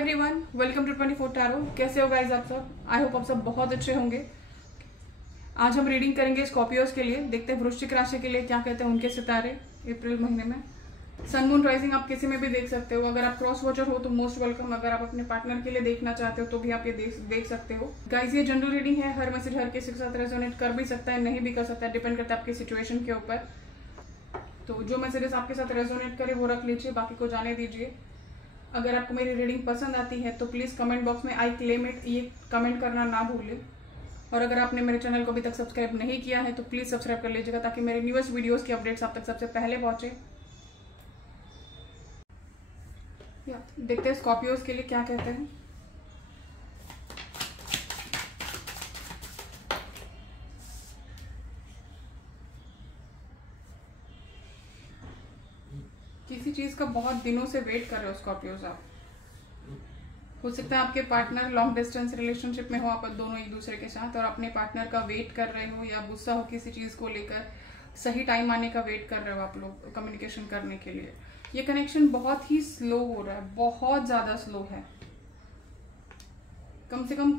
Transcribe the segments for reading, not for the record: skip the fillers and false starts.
Everyone, welcome to 24 tarot. कैसे हो guys आप सब? आई होप आप सब बहुत अच्छे होंगे। आज हम रीडिंग करेंगे स्कॉर्पियोज के लिए। देखते हैं वृश्चिक राशि के लिए क्या कहते हैं उनके सितारे अप्रैल महीने में। सन मून राइजिंग आप किसी में भी देख सकते हो। अगर आप क्रॉस वॉचर हो तो मोस्ट वेलकम। अगर आप अपने पार्टनर के लिए देखना चाहते हो तो भी आप ये देख सकते हो। गाइज ये जनरल रीडिंग है। हर मैसेज हर किसी के साथ रेजोनेट कर भी सकता है, नहीं भी कर सकता है, डिपेंड करता है आपकी सिचुएशन के ऊपर। तो जो मैसेजेस आपके साथ रेजोनेट करे वो रख लीजिए, बाकी को जाने दीजिए। अगर आपको मेरी रीडिंग पसंद आती है तो प्लीज़ कमेंट बॉक्स में आई क्लेम इट ये कमेंट करना ना भूलें। और अगर आपने मेरे चैनल को अभी तक सब्सक्राइब नहीं किया है तो प्लीज़ सब्सक्राइब कर लीजिएगा ताकि मेरे न्यूएस्ट वीडियोस की अपडेट्स आप तक सबसे पहले पहुंचे। देखते हैं स्कॉर्पियोज के लिए क्या कहते हैं। किसी चीज का बहुत दिनों से वेट कर रहे हो स्कॉर्पियोज आप। हो सकता है आपके पार्टनर लॉन्ग डिस्टेंस रिलेशनशिप में हो, आप दोनों एक दूसरे के साथ, और अपने पार्टनर का वेट कर रहे हो या गुस्सा हो किसी चीज को लेकर, सही टाइम आने का वेट कर रहे हो आप लोग कम्युनिकेशन करने के लिए। ये कनेक्शन बहुत ही स्लो हो रहा है, बहुत ज्यादा स्लो है। कम से कम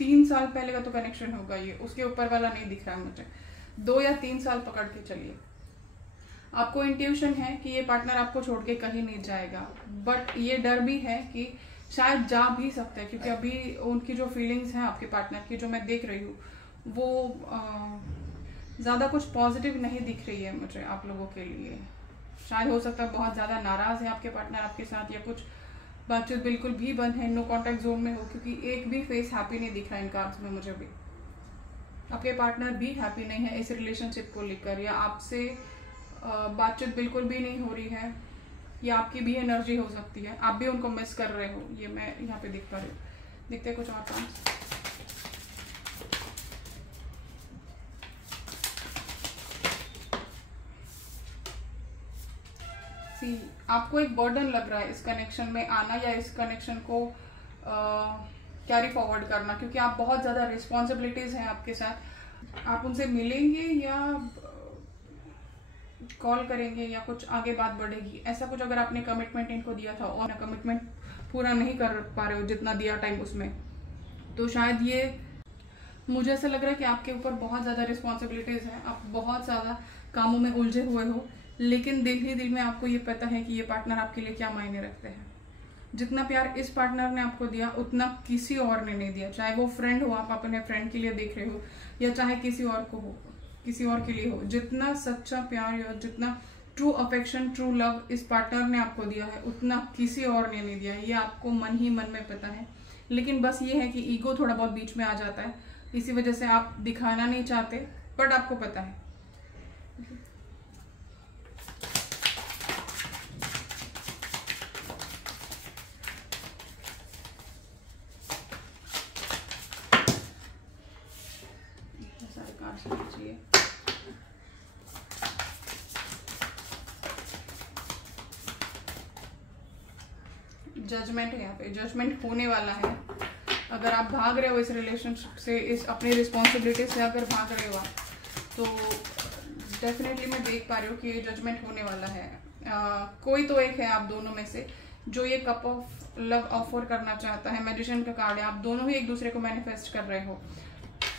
3 साल पहले का तो कनेक्शन होगा ये, उसके ऊपर वाला नहीं दिख रहा है मुझे। 2 या 3 साल पकड़ के चलिए। आपको इंट्यूशन है कि ये पार्टनर आपको छोड़ के कहीं नहीं जाएगा, बट ये डर भी है कि शायद जा भी सकता है, क्योंकि अभी उनकी जो फीलिंग्स हैं आपके पार्टनर की जो मैं देख रही हूँ वो ज़्यादा कुछ पॉजिटिव नहीं दिख रही है मुझे आप लोगों के लिए। शायद हो सकता है बहुत ज़्यादा नाराज़ है आपके पार्टनर आपके साथ, या कुछ बातचीत बिल्कुल भी बंद है, नो कॉन्टैक्ट जोन में हो, क्योंकि एक भी फेस हैप्पी नहीं दिख रहा है इन कार्ड्स में मुझे भी। आपके पार्टनर भी हैप्पी नहीं है इस रिलेशनशिप को लेकर, या आपसे बातचीत बिल्कुल भी नहीं हो रही है, या आपकी भी एनर्जी हो सकती है, आप भी उनको मिस कर रहे हो, ये मैं यहाँ पे देख पा रही हूँ। देखते हैं कुछ और काम। आपको एक बर्डन लग रहा है इस कनेक्शन में आना, या इस कनेक्शन को कैरी फॉरवर्ड करना, क्योंकि आप बहुत ज्यादा रिस्पॉन्सिबिलिटीज हैं आपके साथ। आप उनसे मिलेंगे या कॉल करेंगे या कुछ आगे बात बढ़ेगी, ऐसा कुछ। अगर आपने कमिटमेंट इनको दिया था और कमिटमेंट पूरा नहीं कर पा रहे हो जितना दिया टाइम उसमें, तो शायद ये मुझे ऐसा लग रहा है कि आपके ऊपर बहुत ज्यादा रिस्पॉन्सिबिलिटीज है, आप बहुत ज्यादा कामों में उलझे हुए हो, लेकिन दिल ही दिल में आपको ये पता है कि ये पार्टनर आपके लिए क्या मायने रखते हैं। जितना प्यार इस पार्टनर ने आपको दिया उतना किसी और ने नहीं दिया, चाहे वो फ्रेंड हो, आप अपने फ्रेंड के लिए देख रहे हो, या चाहे किसी और को हो, किसी और के लिए हो। जितना सच्चा प्यार या जितना ट्रू अफेक्शन, ट्रू लव इस पार्टनर ने आपको दिया है उतना किसी और ने नहीं दिया है। ये आपको मन ही मन में पता है, लेकिन बस ये है कि ईगो थोड़ा बहुत बीच में आ जाता है, इसी वजह से आप दिखाना नहीं चाहते, बट आपको पता है। सारे कार्ड्स लीजिए। जजमेंट है यहाँ पे, जजमेंट होने वाला है। अगर आप भाग रहे हो इस रिलेशनशिप से, इस अपनी रिस्पॉन्सिबिलिटी से अगर भाग रहे हो आप, तो डेफिनेटली मैं देख पा रही हूँ कि ये जजमेंट होने वाला है। कोई तो एक है आप दोनों में से जो ये कप ऑफ लव ऑफर करना चाहता है। मैजिशियन का कार्ड है, आप दोनों ही एक दूसरे को मैनिफेस्ट कर रहे हो,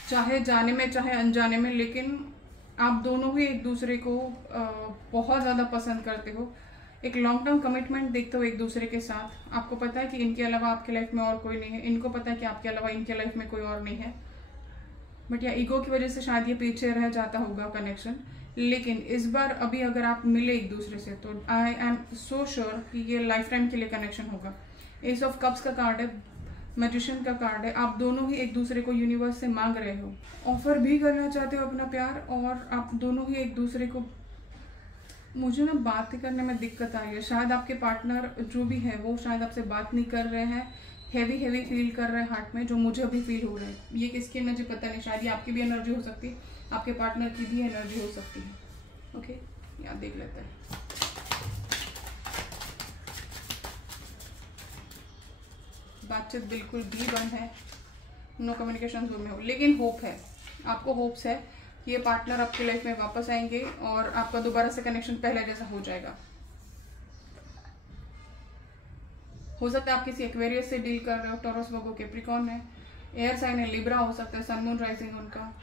चाहे जाने में चाहे अनजाने में, लेकिन आप दोनों ही एक दूसरे को बहुत ज़्यादा पसंद करते हो। एक लॉन्ग टर्म कमिटमेंट देखते हो एक दूसरे के साथ। आपको पता है कि इनके अलावा आपके लाइफ में और कोई नहीं है, इनको पता है कि आपके अलावा इनके लाइफ में कोई और नहीं है, बट या ईगो की वजह से शायद ये पीछे रह जाता होगा कनेक्शन। लेकिन इस बार अभी अगर आप मिले एक दूसरे से तो आई एम सो श्योर कि ये लाइफ टाइम के लिए कनेक्शन होगा। एस ऑफ कप्स का कार्ड है, मैजिशियन का कार्ड है। आप दोनों ही एक दूसरे को यूनिवर्स से मांग रहे हो, ऑफर भी करना चाहते हो अपना प्यार, और आप दोनों ही एक दूसरे को, मुझे ना बात करने में दिक्कत आ रही है। शायद आपके पार्टनर जो भी है वो शायद आपसे बात नहीं कर रहे हैं, हैवी फील कर रहे हैं हार्ट में, जो मुझे अभी फील हो रहा है। ये किसकी एनर्जी पता नहीं, शायद ये आपकी भी एनर्जी हो सकती है, आपके पार्टनर की भी एनर्जी हो सकती है। ओके, याद देख लेते हैं। बातचीत बिल्कुल भी बंद है, नो कम्युनिकेशन जोन में हो, लेकिन होप है, आपको होप्स है कि ये पार्टनर आपकी लाइफ में वापस आएंगे और आपका दोबारा से कनेक्शन पहले जैसा हो जाएगा। हो सकता है आप किसी एक्वेरियस से डील कर रहे हो, टॉरस, वर्गो, कैप्रिकॉर्न है, एयर साइन है, लिब्रा हो सकता है, सन मून राइजिंग उनका।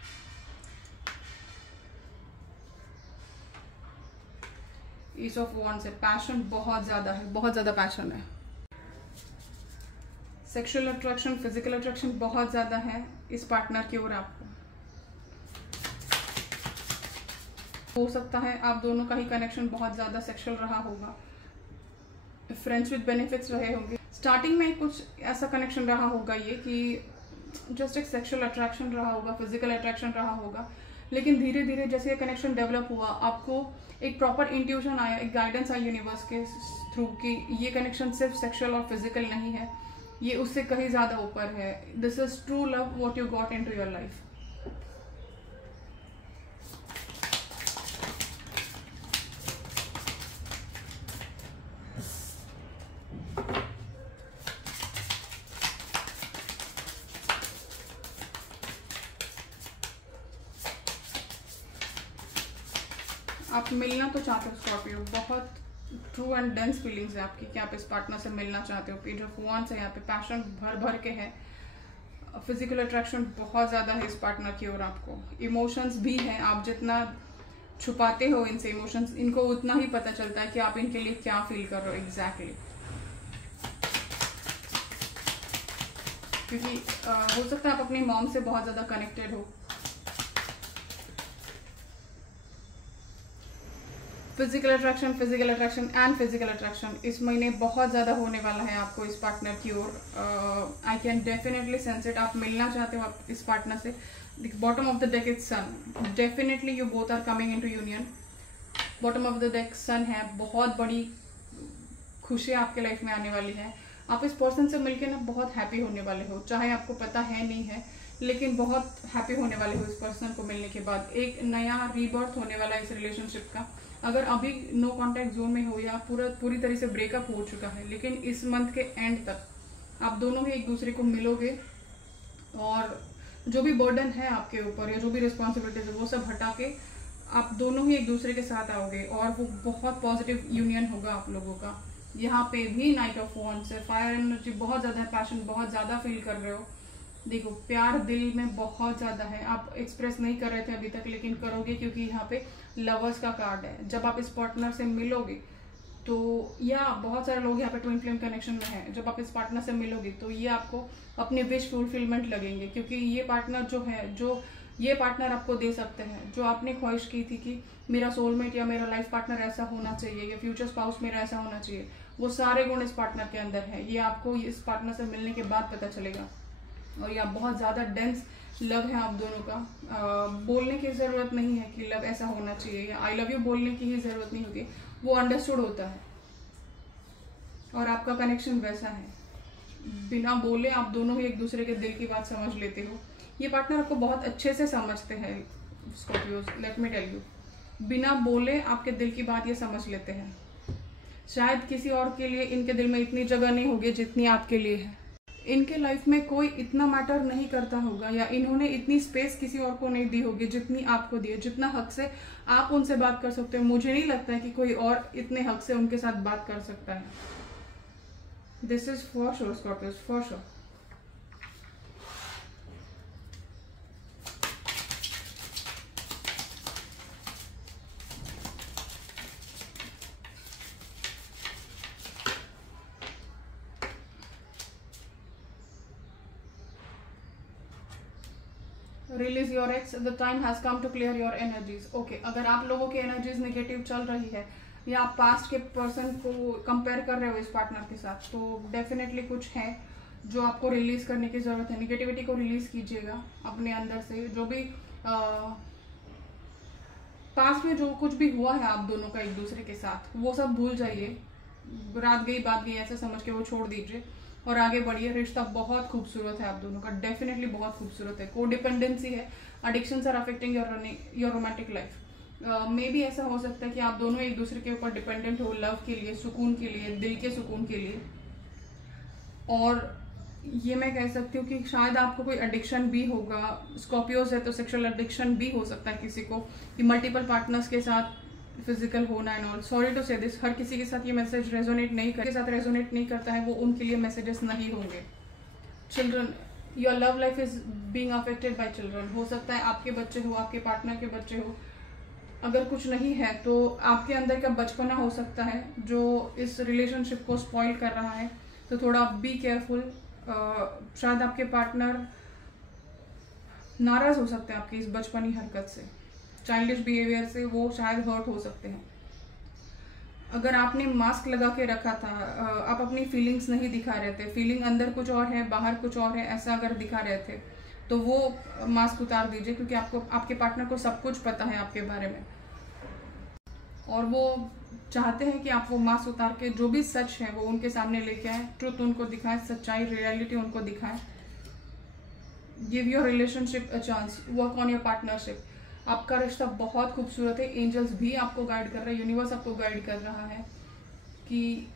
ईस ऑफ वॉन्ड्स है, पैशन बहुत ज़्यादा है, बहुत ज़्यादा पैशन है। सेक्सुअल अट्रैक्शन, फिजिकल अट्रैक्शन बहुत ज़्यादा है इस पार्टनर की ओर आपको। हो सकता है आप दोनों का ही कनेक्शन बहुत ज़्यादा सेक्सुअल रहा होगा, फ्रेंड्स विद बेनिफिट्स रहे होंगे। स्टार्टिंग में कुछ ऐसा कनेक्शन रहा होगा ये कि जस्ट एक सेक्सुअल अट्रैक्शन रहा होगा, फिजिकल अट्रैक्शन रहा होगा, लेकिन धीरे धीरे जैसे ये कनेक्शन डेवलप हुआ, आपको एक प्रॉपर इंट्यूशन आया, एक गाइडेंस आया यूनिवर्स के थ्रू कि ये कनेक्शन सिर्फ सेक्सुअल और फिजिकल नहीं है, ये उससे कहीं ज़्यादा ऊपर है। This is true love what you got into your life. आप मिलना तो चाहते हो स्कॉर्पियो, बहुत ट्रू एंड डेंस फीलिंग्स है आपकी कि आप इस पार्टनर से मिलना चाहते हो। पेज ऑफ वॉन्ड्स है यहाँ पे, पैशन भर भर के है, फिजिकल अट्रैक्शन बहुत ज़्यादा है इस पार्टनर की ओर आपको। इमोशंस भी हैं, आप जितना छुपाते हो इनसे इमोशंस, इनको उतना ही पता चलता है कि आप इनके लिए क्या फील कर रहे हो एग्जैक्टली। क्योंकि हो सकता है आप अपनी मॉम से बहुत ज़्यादा कनेक्टेड हो। Physical attraction and physical attraction इस महीने बहुत ज़्यादा होने वाला है आपको इस पार्टनर की ओर। I can definitely sense it. आप मिलना चाहते हो आप इस पार्टनर से। Bottom of the deck is sun, definitely you both are coming into union. Bottom of the deck sun है, बहुत बड़ी खुशी आपके लाइफ में आने वाली है। आप इस पर्सन से मिलकर ना बहुत हैप्पी होने वाले हो, चाहे आपको पता है नहीं है, लेकिन बहुत हैप्पी होने वाले हो इस पर्सन को मिलने के बाद। एक नया रीबर्थ होने वाला है इस रिलेशनशिप का। अगर अभी नो कांटेक्ट जोन में हो या पूरी तरह से ब्रेकअप हो चुका है, लेकिन इस मंथ के एंड तक आप दोनों ही एक दूसरे को मिलोगे और जो भी बर्डन है आपके ऊपर या जो भी रिस्पॉन्सिबिलिटीज है वो सब हटा के आप दोनों ही एक दूसरे के साथ आओगे और वो बहुत पॉजिटिव यूनियन होगा आप लोगों का। यहाँ पे भी नाइट ऑफ वॉन्ड्स है, फायर एनर्जी बहुत ज़्यादा है, पैशन बहुत ज़्यादा फील कर रहे हो। देखो प्यार दिल में बहुत ज़्यादा है, आप एक्सप्रेस नहीं कर रहे थे अभी तक, लेकिन करोगे क्योंकि यहाँ पे लवर्स का कार्ड है। जब आप इस पार्टनर से मिलोगे तो या बहुत सारे लोग यहाँ पे ट्विन फ्लेम कनेक्शन में हैं, जब आप इस पार्टनर से मिलोगे तो ये आपको अपने विश फुलफिलमेंट लगेंगे, क्योंकि ये पार्टनर जो ये पार्टनर आपको दे सकते हैं जो आपने ख्वाहिश की थी कि मेरा सोलमेट या मेरा लाइफ पार्टनर ऐसा होना चाहिए या फ्यूचर स्पाउस मेरा ऐसा होना चाहिए, वो सारे गुण इस पार्टनर के अंदर है। ये आपको इस पार्टनर से मिलने के बाद पता चलेगा। और यह बहुत ज़्यादा डेंस लव है आप दोनों का। बोलने की ज़रूरत नहीं है कि लव ऐसा होना चाहिए या आई लव यू बोलने की ही ज़रूरत नहीं होती, वो अंडरस्टूड होता है और आपका कनेक्शन वैसा है। बिना बोले आप दोनों ही एक दूसरे के दिल की बात समझ लेते हो। ये पार्टनर आपको बहुत अच्छे से समझते हैं Scorpios, let me tell you. बिना बोले आपके दिल की बात ये समझ लेते हैं। शायद किसी और के लिए इनके दिल में इतनी जगह नहीं होगी जितनी आपके लिए है। इनके लाइफ में कोई इतना मैटर नहीं करता होगा या इन्होंने इतनी स्पेस किसी और को नहीं दी होगी जितनी आपको दी है, जितना हक से आप उनसे बात कर सकते हो। मुझे नहीं लगता है कि कोई और इतने हक से उनके साथ बात कर सकता है। This is for sure Scorpios, for sure. Release your ex, the time has come to clear your energies. Okay, अगर आप लोगों की एनर्जीज नेगेटिव चल रही है या आप पास्ट के पर्सन को कंपेयर कर रहे हो इस पार्टनर के साथ, तो डेफिनेटली कुछ है जो आपको रिलीज करने की जरूरत है। निगेटिविटी को रिलीज कीजिएगा अपने अंदर से। जो भी पास्ट में जो कुछ भी हुआ है आप दोनों का एक दूसरे के साथ, वो सब भूल जाइए। रात गई बात गई ऐसा समझ के वो छोड़ दीजिए और आगे बढ़िए। रिश्ता बहुत खूबसूरत है आप दोनों का, डेफिनेटली बहुत खूबसूरत है। कोडिपेंडेंसी है, addictions are affecting your romantic life. Maybe ऐसा हो सकता है कि आप दोनों एक दूसरे के ऊपर डिपेंडेंट हो लव के लिए, सुकून के लिए, दिल के सुकून के लिए। और ये मैं कह सकती हूँ कि शायद आपको कोई एडिक्शन भी होगा। स्कॉर्पियोज है तो सेक्सुअल एडिक्शन भी हो सकता है किसी को, कि मल्टीपल पार्टनर्स के साथ फिजिकल होना एंड ऑल। सॉरी टू से दिस, हर किसी के साथ ये मैसेज रेजोनेट नहीं कर, के साथ रेजोनेट नहीं करता है वो उनके लिए मैसेजेस नहीं होंगे। Children, your love life is being affected by children. हो सकता है आपके बच्चे हो, आपके पार्टनर के बच्चे हो, अगर कुछ नहीं है तो आपके अंदर का बचपना हो सकता है जो इस रिलेशनशिप को स्पॉइल कर रहा है। तो थोड़ा बी केयरफुल। शायद आपके पार्टनर नाराज हो सकते हैं आपकी इस बचपनी हरकत से, चाइल्डिश बिहेवियर से, वो शायद हर्ट हो सकते हैं। अगर आपने मास्क लगा के रखा था, आप अपनी फीलिंग्स नहीं दिखा रहे थे, फीलिंग अंदर कुछ और है बाहर कुछ और है, ऐसा अगर दिखा रहे थे तो वो मास्क उतार दीजिए, क्योंकि आपको आपके पार्टनर को सब कुछ पता है आपके बारे में और वो चाहते हैं कि आप वो मास्क उतार के जो भी सच है वो उनके सामने लेके आए, ट्रुथ उनको दिखाएं, सच्चाई रियलिटी उनको दिखाएं। Give your relationship a chance, work on your partnership. आपका रिश्ता बहुत खूबसूरत है, एंजल्स भी आपको गाइड कर रहे हैं, यूनिवर्स आपको गाइड कर रहा है कि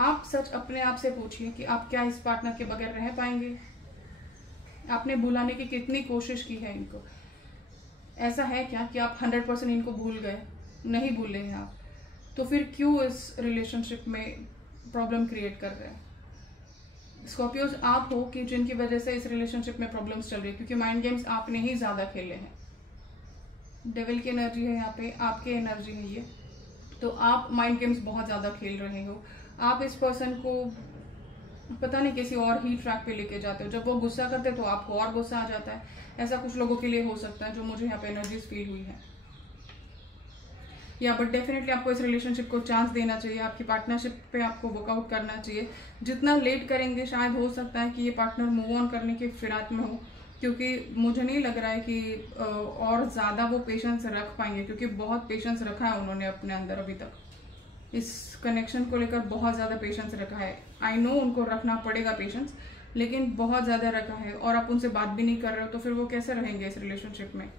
आप सच अपने आप से पूछिए कि आप क्या इस पार्टनर के बगैर रह पाएंगे। आपने भुलाने की कितनी कोशिश की है इनको, ऐसा है क्या कि आप 100% इनको भूल गए? नहीं भूले हैं आप, तो फिर क्यों इस रिलेशनशिप में प्रॉब्लम क्रिएट कर रहे हैं? स्कॉर्पियोज आप हो कि जिनकी वजह से इस रिलेशनशिप में प्रॉब्लम्स चल रही है, क्योंकि माइंड गेम्स आपने ही ज्यादा खेले हैं। डेविल की एनर्जी है यहाँ पे, आपकी एनर्जी है ये, तो आप माइंड गेम्स बहुत ज्यादा खेल रहे हो। आप इस पर्सन को पता नहीं किसी और ही ट्रैक पे लेके जाते हो। जब वो गुस्सा करते तो आपको और गुस्सा आ जाता है। ऐसा कुछ लोगों के लिए हो सकता है जो मुझे यहाँ पे एनर्जीज फील हुई है। या बट डेफिनेटली आपको इस रिलेशनशिप को चांस देना चाहिए, आपकी पार्टनरशिप पे आपको वर्कआउट करना चाहिए। जितना लेट करेंगे शायद हो सकता है कि ये पार्टनर मूव ऑन करने की फिराक में हो, क्योंकि मुझे नहीं लग रहा है कि और ज़्यादा वो पेशेंस रख पाएंगे, क्योंकि बहुत पेशेंस रखा है उन्होंने अपने अंदर अभी तक। इस कनेक्शन को लेकर बहुत ज़्यादा पेशेंस रखा है। आई नो उनको रखना पड़ेगा पेशेंस, लेकिन बहुत ज़्यादा रखा है और आप उनसे बात भी नहीं कर रहे हो, तो फिर वो कैसे रहेंगे इस रिलेशनशिप में?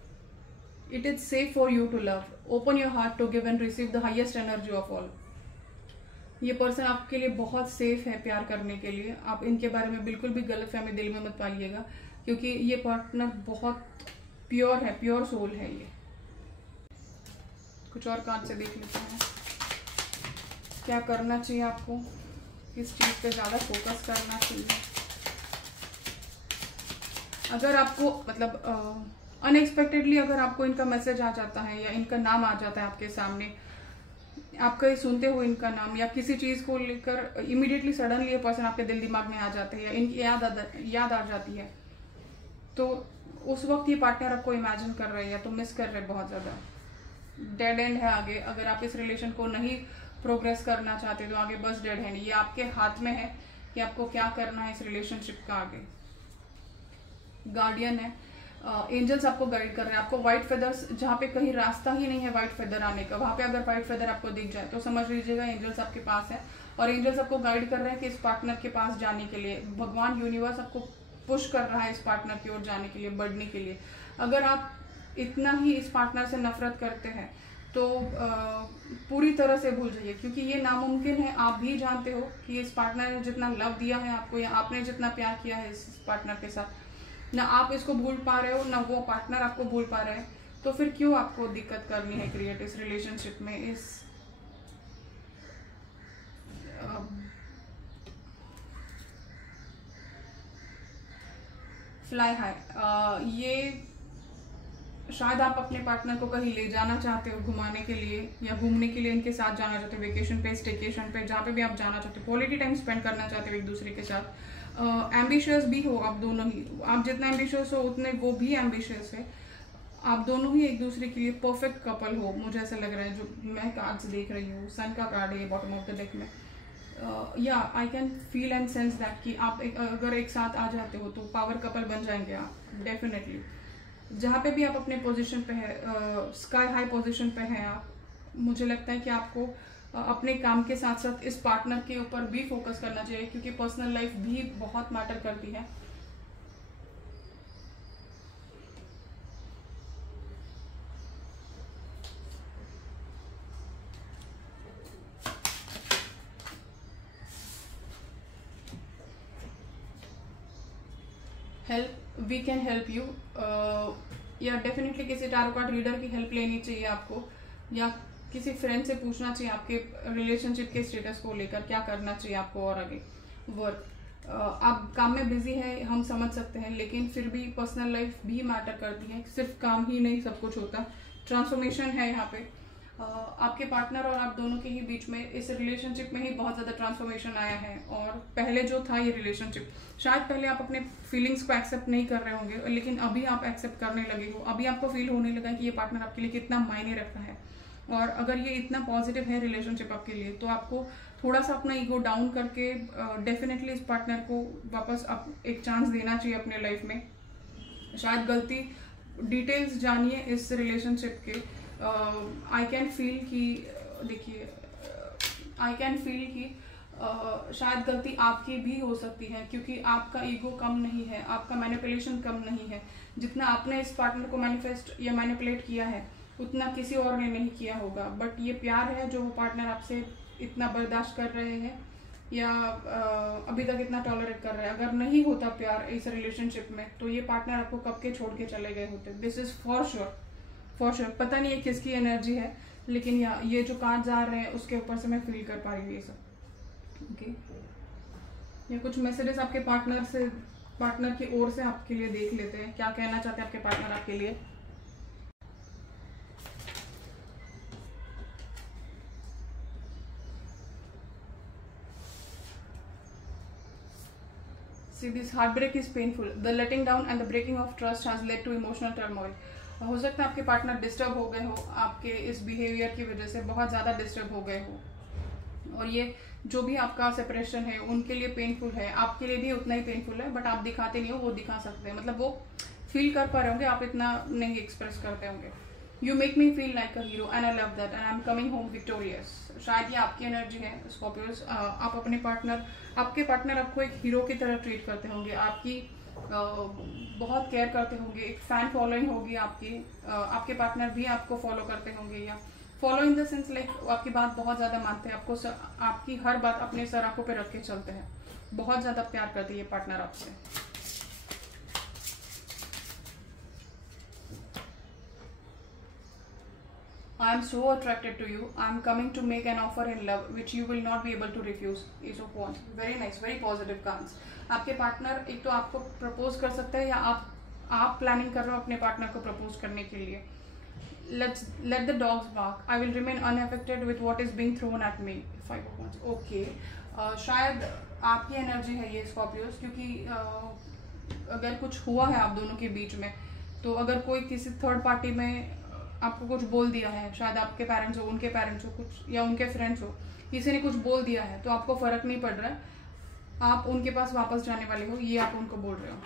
It is safe for you to love. Open your heart to give and receive the highest energy of all. ये पर्सन आपके लिए बहुत सेफ है प्यार करने के लिए। आप इनके बारे में बिल्कुल भी गलतफहमी दिल में मत पालिएगा, क्योंकि ये पार्टनर बहुत प्योर है, प्योर सोल है ये। कुछ और कार्ड से देख लेते हैं क्या करना चाहिए आपको, किस चीज पे ज्यादा फोकस करना चाहिए। अगर आपको मतलब अनएक्सपेक्टेडली अगर आपको इनका मैसेज आ जाता है या इनका नाम आ जाता है आपके सामने, आपका सुनते हो इनका नाम या किसी चीज को लेकर इमीडिएटली सडनली ये पर्सन आपके दिल दिमाग में आ जाते हैं या इनकी याद आ जाती है, तो उस वक्त ये पार्टनर आपको इमेजिन कर रहे हैं या तो मिस कर रहे हैं बहुत ज्यादा। डेड एंड है आगे। अगर आप इस रिलेशन को नहीं प्रोग्रेस करना चाहते तो आगे बस डेड एंड। ये आपके हाथ में है कि आपको क्या करना है इस रिलेशनशिप का आगे। गार्डियन है, एंजल्स आपको गाइड कर रहे हैं। आपको व्हाइट फेदर्स, जहाँ पे कहीं रास्ता ही नहीं है व्हाइट फेदर आने का, वहां पे अगर व्हाइट फेदर आपको दिख जाए तो समझ लीजिएगा एंजल्स आपके पास है और एंजल्स आपको गाइड कर रहे हैं कि इस पार्टनर के पास जाने के लिए। भगवान यूनिवर्स आपको पुश कर रहा है इस पार्टनर की ओर जाने के लिए, बढ़ने के लिए। अगर आप इतना ही इस पार्टनर से नफरत करते हैं तो पूरी तरह से भूल जाइए, क्योंकि ये नामुमकिन है। आप भी जानते हो कि इस पार्टनर ने जितना लव दिया है आपको या आपने जितना प्यार किया है इस पार्टनर के साथ, ना आप इसको भूल पा रहे हो ना वो पार्टनर आपको भूल पा रहे हैं। तो फिर क्यों आपको दिक्कत करनी है क्रिएट इस रिलेशनशिप में। इस फ्लाई हाई, ये शायद आप अपने पार्टनर को कहीं ले जाना चाहते हो घुमाने के लिए या घूमने के लिए इनके साथ जाना चाहते हो, वेकेशन पे, स्टेकेशन पे, जहाँ पे भी आप जाना चाहते हो, क्वालिटी टाइम स्पेंड करना चाहते हो एक दूसरे के साथ। एम्बिशियस भी हो आप दोनों ही, आप जितना एम्बिशियस हो उतने वो भी एम्बिशियस है। आप दोनों ही एक दूसरे के लिए परफेक्ट कपल हो, मुझे ऐसा लग रहा है जो मैं कार्ड्स देख रही हूँ। सन का कार्ड है बॉटम ऑफ द डेक में। या I can feel and sense that कि आप अगर एक साथ आ जाते हो तो पावर कपल बन जाएंगे आप डेफिनेटली। जहाँ पे भी आप अपने पोजीशन पे है, स्काई हाई पोजीशन पे है आप, मुझे लगता है कि आपको अपने काम के साथ साथ इस पार्टनर के ऊपर भी फोकस करना चाहिए, क्योंकि पर्सनल लाइफ भी बहुत मैटर करती है। Help, we can help you. या डेफिनेटली किसी टैरो कार्ड रीडर की हेल्प लेनी चाहिए आपको। या किसी फ्रेंड से पूछना चाहिए आपके रिलेशनशिप के स्टेटस को लेकर, क्या करना चाहिए आपको और आगे। वर्क, आप काम में बिजी है, हम समझ सकते हैं, लेकिन फिर भी पर्सनल लाइफ भी मैटर करती है, सिर्फ काम ही नहीं सब कुछ होता। ट्रांसफॉर्मेशन है यहाँ पे। आपके पार्टनर और आप दोनों के ही बीच में इस रिलेशनशिप में ही बहुत ज़्यादा ट्रांसफॉर्मेशन आया है। और पहले जो था ये रिलेशनशिप, शायद पहले आप अपने फीलिंग्स को एक्सेप्ट नहीं कर रहे होंगे, लेकिन अभी आप एक्सेप्ट करने लगे हो। अभी आपको फील होने लगा कि ये पार्टनर आपके लिए कितना मायने रखता है, और अगर ये इतना पॉजिटिव है रिलेशनशिप आपके लिए, तो आपको थोड़ा सा अपना ईगो डाउन करके डेफिनेटली इस पार्टनर को वापस एक चांस देना चाहिए अपने लाइफ में। शायद गलती, डिटेल्स जानिए इस रिलेशनशिप के। आई कैन फील कि देखिए, आई कैन फील कि शायद गलती आपकी भी हो सकती है, क्योंकि आपका ईगो कम नहीं है, आपका मैनिपुलेशन कम नहीं है। जितना आपने इस पार्टनर को मैनिफेस्ट या मैनिपुलेट किया है, उतना किसी और ने नहीं किया होगा। बट ये प्यार है जो वो पार्टनर आपसे इतना बर्दाश्त कर रहे हैं, या अभी तक इतना टॉलरेट कर रहे हैं। अगर नहीं होता प्यार इस रिलेशनशिप में, तो ये पार्टनर आपको कब के छोड़ के चले गए होते। This is for sure, for sure. पता नहीं है किसकी एनर्जी है, लेकिन ये जो कार्ड्स आ रहे हैं उसके ऊपर से मैं फील कर पा रही हूँ ये सब। ओके, ये कुछ मैसेजेस आपके पार्टनर की ओर से आपके लिए देख लेते हैं, क्या कहना चाहते हैं आपके पार्टनर आपके लिए। See, this heartbreak is painful. The letting down and the breaking of trust has led to emotional turmoil. हो सकता है आपके पार्टनर डिस्टर्ब हो गए हो, आपके इस बिहेवियर की वजह से बहुत ज़्यादा डिस्टर्ब हो गए हो, और ये जो भी आपका सेपरेशन है उनके लिए पेनफुल है, आपके लिए भी उतना ही पेनफुल है। बट आप दिखाते नहीं हो, वो दिखा सकते हैं, मतलब वो फील कर पा रहे होंगे, आप इतना नहीं एक्सप्रेस करते होंगे। You make me feel like a hero and I love that and I am coming home victorious. शायद ये आपकी एनर्जी है स्कॉर्पियोस। आप अपने आपके पार्टनर आपको एक हीरो की तरह ट्रीट करते होंगे, आपकी बहुत केयर करते होंगे, एक फैन फॉलोइंग होगी आपकी। आपके पार्टनर भी आपको फॉलो करते होंगे, या follow in the sense like आपकी बात बहुत ज़्यादा मानते हैं, आपकी हर बात अपने सर आंखों पे रख के चलते हैं। बहुत ज़्यादा प्यार करते हैं ये पार्टनर आपसे। I am so attracted to you. I am coming to make an offer in love which you will not be able to refuse. Ace of Wands. Very nice, very positive cards. आपके partner एक तो आपको propose कर सकता है, या आप planning कर रहे हो अपने पार्टनर को प्रपोज करने के लिए। Let the dogs bark. I will remain unaffected with what is being thrown at me. 5 of Wands. Okay. शायद आपकी एनर्जी है ये स्कॉर्पियोस, क्योंकि अगर कुछ हुआ है आप दोनों के बीच में, तो अगर कोई किसी थर्ड पार्टी में आपको कुछ बोल दिया है, शायद आपके पेरेंट्स हो, उनके पेरेंट्स हो कुछ, या उनके फ्रेंड्स हो, किसी ने कुछ बोल दिया है, तो आपको फर्क नहीं पड़ रहा है, आप उनके पास वापस जाने वाले हो, ये आप उनको बोल रहे हो।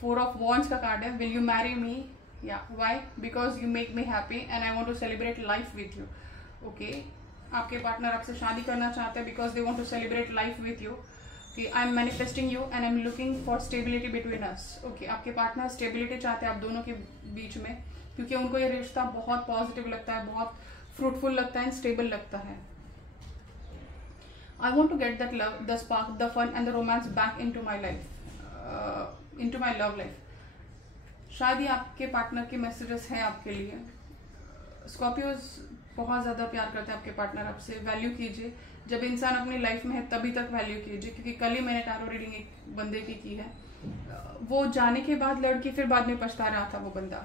फोर ऑफ वॉन्ड्स का कार्ड है। Will you marry me? या why? Because you make me happy and I want to celebrate life with you. Okay, आपके पार्टनर आपसे शादी करना चाहते हैं because they want to celebrate life with you. कि I am manifesting you and I am looking for stability between us. Okay, आपके partner stability चाहते हैं आप दोनों के बीच में, क्योंकि उनको ये रिश्ता बहुत पॉजिटिव लगता है, बहुत फ्रूटफुल लगता है एंड स्टेबल लगता है। I want to get that love, the spark, the fun and the romance back into my life, into my love life. शायद ये आपके पार्टनर के मैसेजेस हैं आपके लिए। स्कॉर्पियोज बहुत ज़्यादा प्यार करते हैं आपके पार्टनर आपसे। वैल्यू कीजिए, जब इंसान अपनी लाइफ में है तभी तक वैल्यू कीजिए, क्योंकि कल ही मैंने टैरो रीडिंग एक बंदे की है, वो जाने के बाद लड़की फिर बाद में पछता रहा था वो बंदा।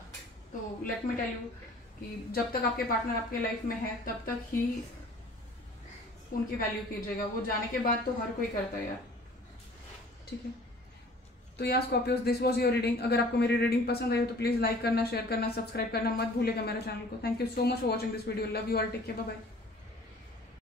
तो लेट मी टेल यू कि जब तक आपके पार्टनर आपके लाइफ में है तब तक ही उनकी वैल्यू कीजिएगा, वो जाने के बाद तो हर कोई करता है यार, ठीक है। तो यार Scorpios, this was your reading. अगर आपको मेरी रीडिंग पसंद आई हो तो प्लीज लाइक करना, शेयर करना, सब्सक्राइब करना मत भूलिएगा मेरे चैनल को। Thank you so much for watching this video. Love you all, take care, bye bye.